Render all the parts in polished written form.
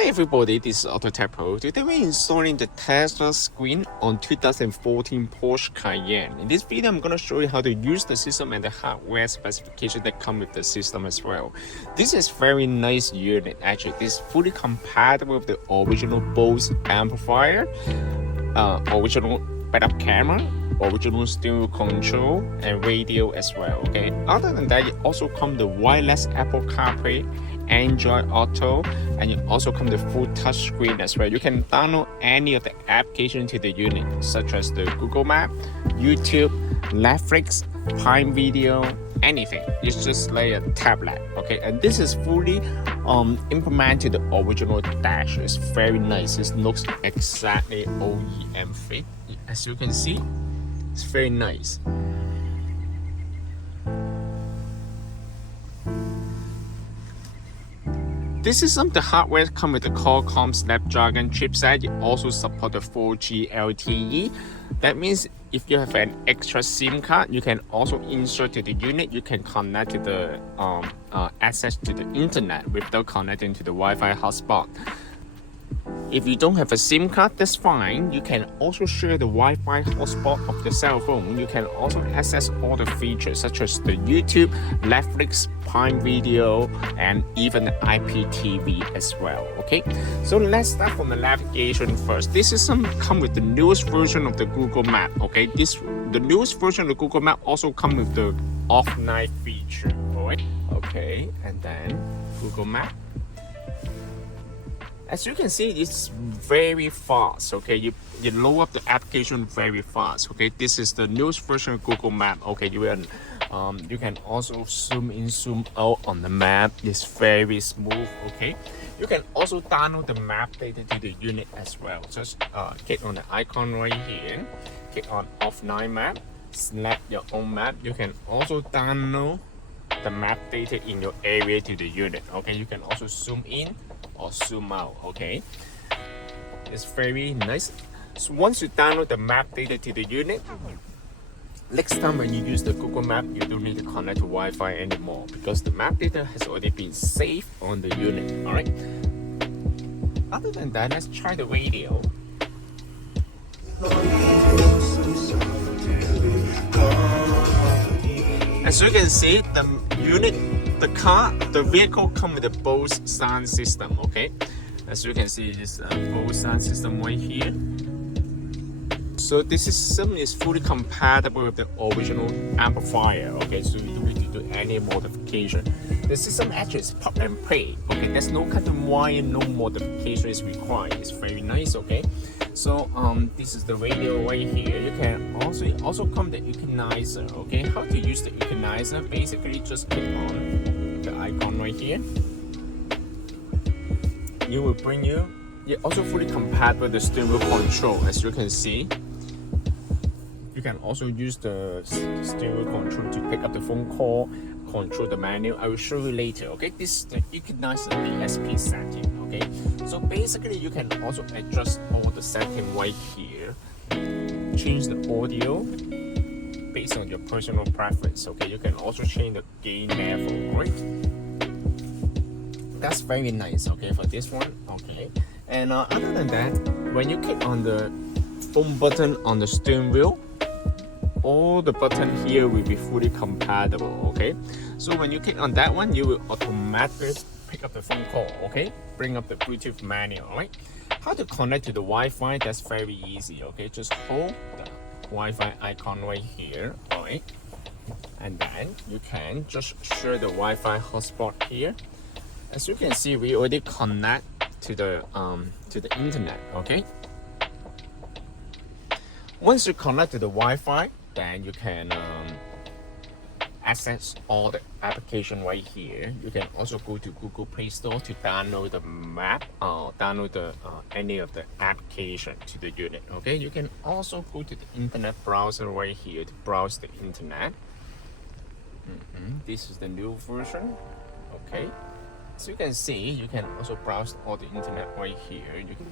Hi everybody, this is AutoTecPro. Today we're installing the Tesla screen on 2014 Porsche Cayenne. In this video, I'm going to show you how to use the system and the hardware specification that come with the system as well. This is very nice unit actually. This is fully compatible with the original BOSE amplifier, original backup camera, original stereo control and radio as well. Okay. Other than that, it also comes the wireless Apple CarPlay, Android Auto, and it also comes the full touch screen as well. You can download any of the application to the unit, such as the Google Map, YouTube, Netflix, Prime Video, anything. It's just like a tablet. Okay, and this is fully implemented the original dash. It's very nice. It looks exactly OEM fit. As you can see, it's very nice. This is the hardware come with the Qualcomm Snapdragon chipset. It also supports the 4G LTE. That means if you have an extra SIM card, you can also insert to the unit. You can connect to the access to the internet without connecting to the Wi-Fi hotspot. If you don't have a SIM card, that's fine. You can also share the Wi-Fi hotspot of the cell phone. You can also access all the features such as the YouTube, Netflix, Prime Video, and even the IPTV as well. Okay, so let's start from the navigation first. This is come with the newest version of the Google Map. Okay, the newest version of the Google Map also come with the offline feature. Alright. Okay, and then Google Map. As you can see, it's very fast. Okay, you load up the application very fast. Okay, this is the newest version of Google Map. Okay, you can also zoom in, zoom out on the map. It's very smooth. Okay, you can also download the map data to the unit as well. Just click on the icon right here. Click on offline map. Select your own map. You can also download the map data in your area to the unit. Okay, you can also zoom in or zoom out. Okay, it's very nice. So once you download the map data to the unit, next time when you use the Google Map, you don't need to connect to Wi-Fi anymore because the map data has already been saved on the unit. All right. Other than that, let's try the radio. As you can see, the unit, the vehicle comes with a BOSE sound system. Okay, as you can see, it's a BOSE sound system right here. So this system is fully compatible with the original amplifier. Okay, so you don't need to do any modification. The system actually is plug and play. Okay, there's no custom wire, no modification is required. It's very nice. Okay, so this is the radio right here. You can also come the equalizer. Okay, how to use the equalizer? Basically, just click on the icon right here. It will bring you. It also fully compatible with the stereo control. As you can see, you can also use the stereo control to pick up the phone call, control the menu. I will show you later. Okay, this is the equalizer DSP setting. Okay, so basically you can also adjust all the settings right here. Change the audio based on your personal preference. Okay, you can also change the gain level. Right, that's very nice. Okay, for this one. Okay, and other than that, when you click on the phone button on the steering wheel, all the buttons here will be fully compatible. Okay, so when you click on that one, you will automatically pick up the phone call. Okay, bring up the Bluetooth menu. All right, how to connect to the Wi-Fi? That's very easy. Okay, just hold the Wi-Fi icon right here. All right, and then you can just share the Wi-Fi hotspot here. As you can see, we already connect to the internet. Okay, once you connect to the Wi-Fi, then you can access all the application right here. You can also go to Google Play Store to download the map or download the any of the application to the unit. Okay, you can also go to the internet browser right here to browse the internet. This is the new version. Okay, so you can see, you can also browse all the internet right here. You can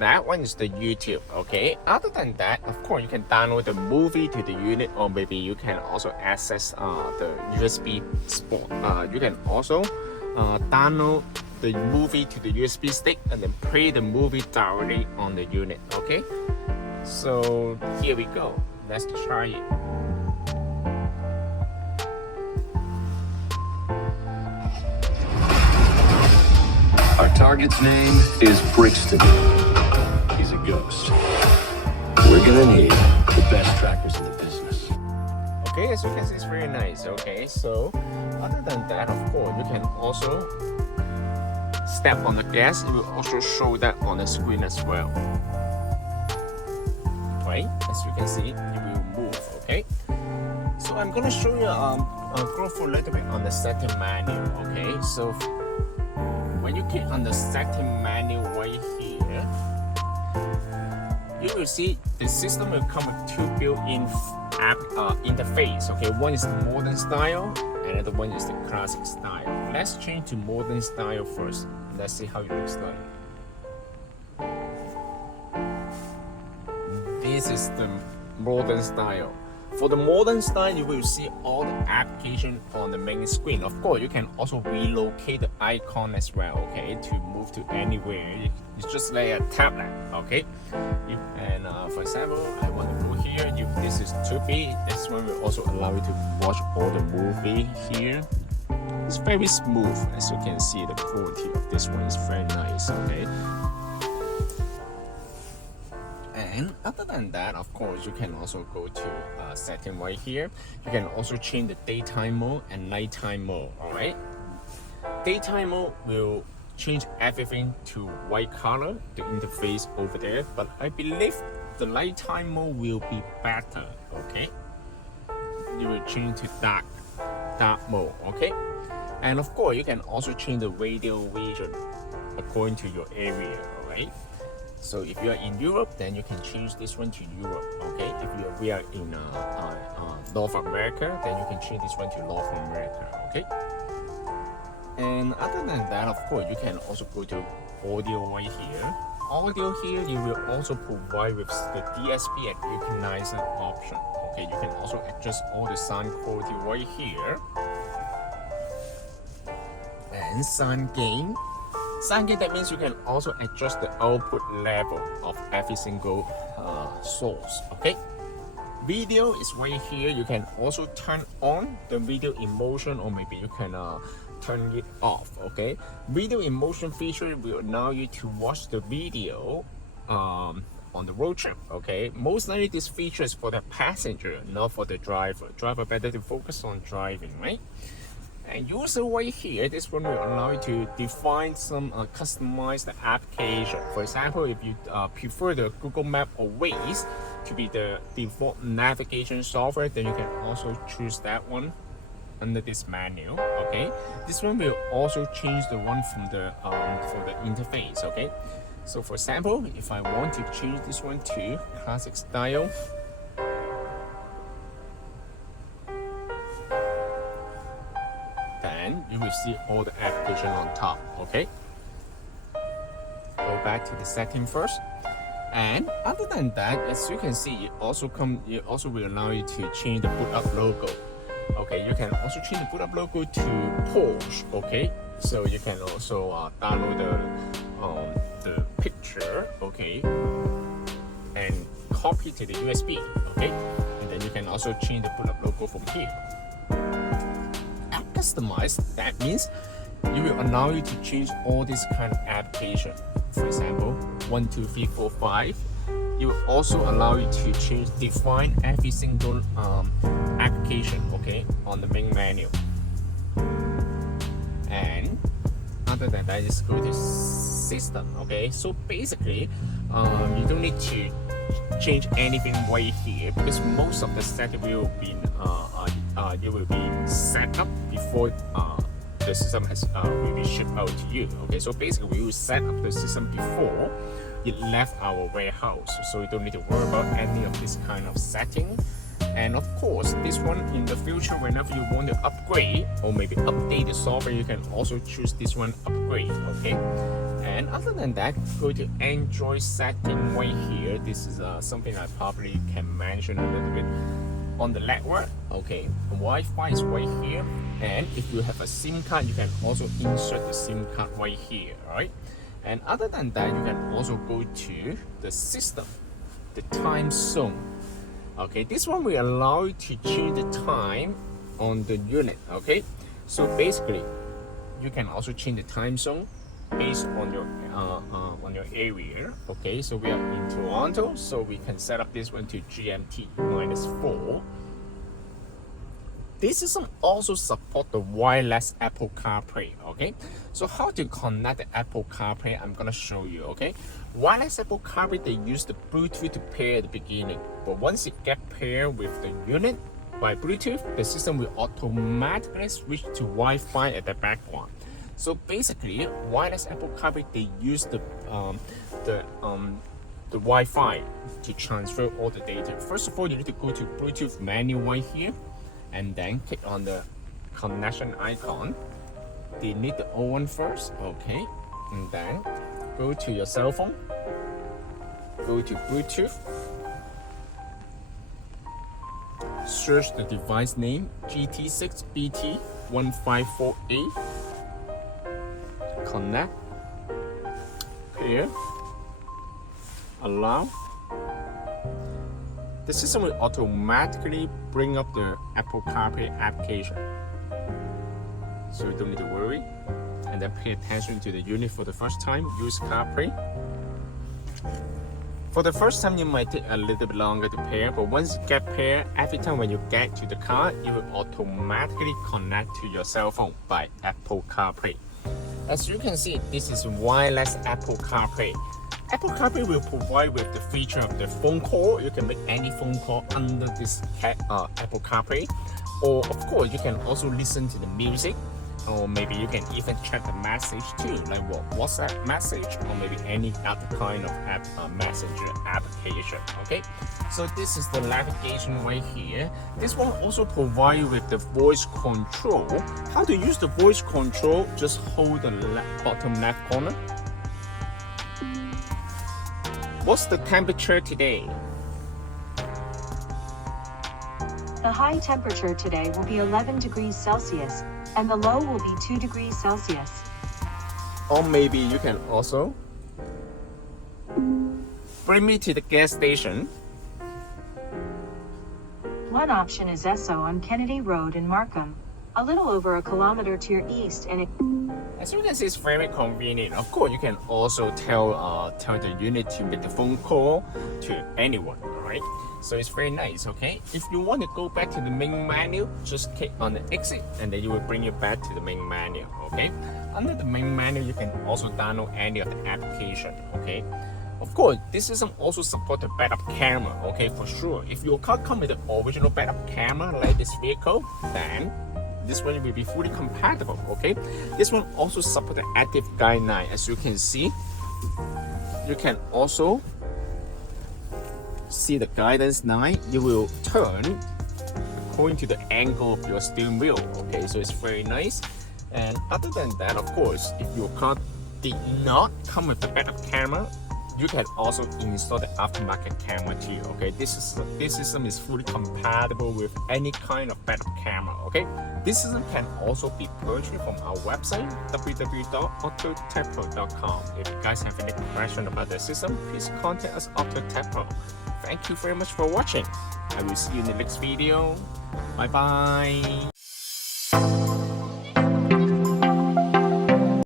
that one is the YouTube. Okay, other than that, of course, you can download the movie to the unit, or maybe you can also access the USB spot. You can also download the movie to the USB stick and then play the movie directly on the unit. Okay, so here we go. Let's try it. Our target's name is Brixton. He's a ghost. We're gonna need the best trackers in the business. Okay, as you can see, it's very nice. Okay, so other than that, of course, you can also step on the gas. It will also show that on the screen as well. Right, as you can see, it will move. Okay, so I'm gonna show you go for a little bit on the setting menu. Okay, so when you click on the setting menu right here, you will see the system will come with two built-in app interface. Okay, one is the modern style, and the other one is the classic style. Let's change to modern style first. Let's see how it looks like. This is the modern style. For the modern style, you will see all the application on the main screen. Of course, you can also relocate the icon as well, okay, to move to anywhere. It's just like a tablet, okay. For example, I want to go here. If this is 2B, this one will also allow you to watch all the movie here. It's very smooth, as you can see. The quality of this one is very nice, okay. And other than that, of course, you can also go to setting right here. You can also change the daytime mode and nighttime mode. All right. Daytime mode will change everything to white color, the interface over there. But I believe the nighttime mode will be better. Okay. You will change to dark mode. Okay. And of course, you can also change the radio region according to your area. All right. So if you are in Europe, then you can change this one to Europe, okay? If we are in North America, then you can change this one to North America, okay? And other than that, of course, you can also go to audio right here. Audio here, you will also provide with the DSP and equalizer option, okay? You can also adjust all the sound quality right here. And sound gain. Sound gain, that means you can also adjust the output level of every single source, okay? Video is right here. You can also turn on the video in motion, or maybe you can turn it off, okay? Video in motion feature will allow you to watch the video on the road trip, okay? Most likely this feature is for the passenger, not for the driver. Driver better to focus on driving, right? And user right here, this one will allow you to define some customized application. For example, if you prefer the Google Map or Waze to be the default navigation software, then you can also choose that one under this menu. Okay, this one will also change the one from the for the interface. Okay, so for example, if I want to change this one to classic style, then you will see all the application on top. Okay, go back to the setting first. And other than that, as you can see, it also will allow you to change the boot up logo. Okay, you can also change the boot up logo to Porsche. Okay, so you can also download the picture. Okay, and copy to the USB. Okay, and then you can also change the boot up logo from here. Customize, that means it will allow you to change all this kind of application. For example, 1, 2, 3, 4, 5. It will also allow you to define every single application, okay, on the main menu. And other than that, just go to system. Okay, so basically, you don't need to change anything right here, because most of the setup will be set up before the system will be shipped out to you. Okay, so basically we will set up the system before it left our warehouse, so you don't need to worry about any of this kind of setting. And of course, this one in the future, whenever you want to upgrade or maybe update the software, you can also choose this one, upgrade. Okay, And other than that, go to Android setting right here. This is something I probably can mention a little bit on the network. Okay, Wi-Fi is right here, and if you have a SIM card, you can also insert the SIM card right here, right? And other than that, you can also go to the system, the time zone. Okay, this one will allow you to change the time on the unit. Okay, so basically you can also change the time zone based on your area. Okay, so we are in Toronto, so we can set up this one to GMT -4. This system also support the wireless Apple CarPlay. Okay, so how to connect the Apple CarPlay, I'm gonna show you. Okay, wireless Apple CarPlay, they use the Bluetooth to pair at the beginning, but once it get paired with the unit by Bluetooth, the system will automatically switch to Wi-Fi at the background. So basically, wireless Apple CarPlay, they use the Wi-Fi to transfer all the data. First of all, you need to go to Bluetooth menu right here, and then click on the connection icon. Delete the old one first, okay, and then go to your cell phone, go to Bluetooth, search the device name GT6BT1548, connect, pair, allow. The system will automatically bring up the Apple CarPlay application, so you don't need to worry. And then pay attention to the unit for the first time. Use CarPlay. For the first time, you might take a little bit longer to pair, but once you get paired, every time when you get to the car, it will automatically connect to your cell phone by Apple CarPlay. As you can see, this is wireless Apple CarPlay. Apple CarPlay will provide with the feature of the phone call. You can make any phone call under this Apple CarPlay, or of course you can also listen to the music, or maybe you can even check the message too, like WhatsApp message, or maybe any other kind of messenger application. Okay, so this is the navigation right here. This one also provides you with the voice control. How to use the voice control? Just hold the bottom left corner. What's the temperature today? The high temperature today will be 11 degrees Celsius, and the low will be 2 degrees Celsius. Or maybe you can also bring me to the gas station. One option is Esso on Kennedy Road in Markham, a little over a kilometer to your east, and it... As you can see, it's very convenient. Of course, you can also tell the unit to make the phone call to anyone, right? So it's very nice, okay? If you want to go back to the main menu, just click on the exit, and then you will bring you back to the main menu, okay? Under the main menu, you can also download any of the application, okay? Of course, this system also supports the backup camera, okay? For sure, if your car comes with the original backup camera like this vehicle, then this one will be fully compatible, okay? This one also supports the active guideline. As you can see, you can also see the guidance line. You will turn according to the angle of your steering wheel, okay? So it's very nice. And other than that, of course, if your car did not come with the backup camera, you can also install the aftermarket camera too, okay? This system is fully compatible with any kind of backup camera, okay? This system can also be purchased from our website, www.autotecpro.com. If you guys have any question about the system, please contact us, AutoTecPro. Thank you very much for watching. I will see you in the next video. Bye bye.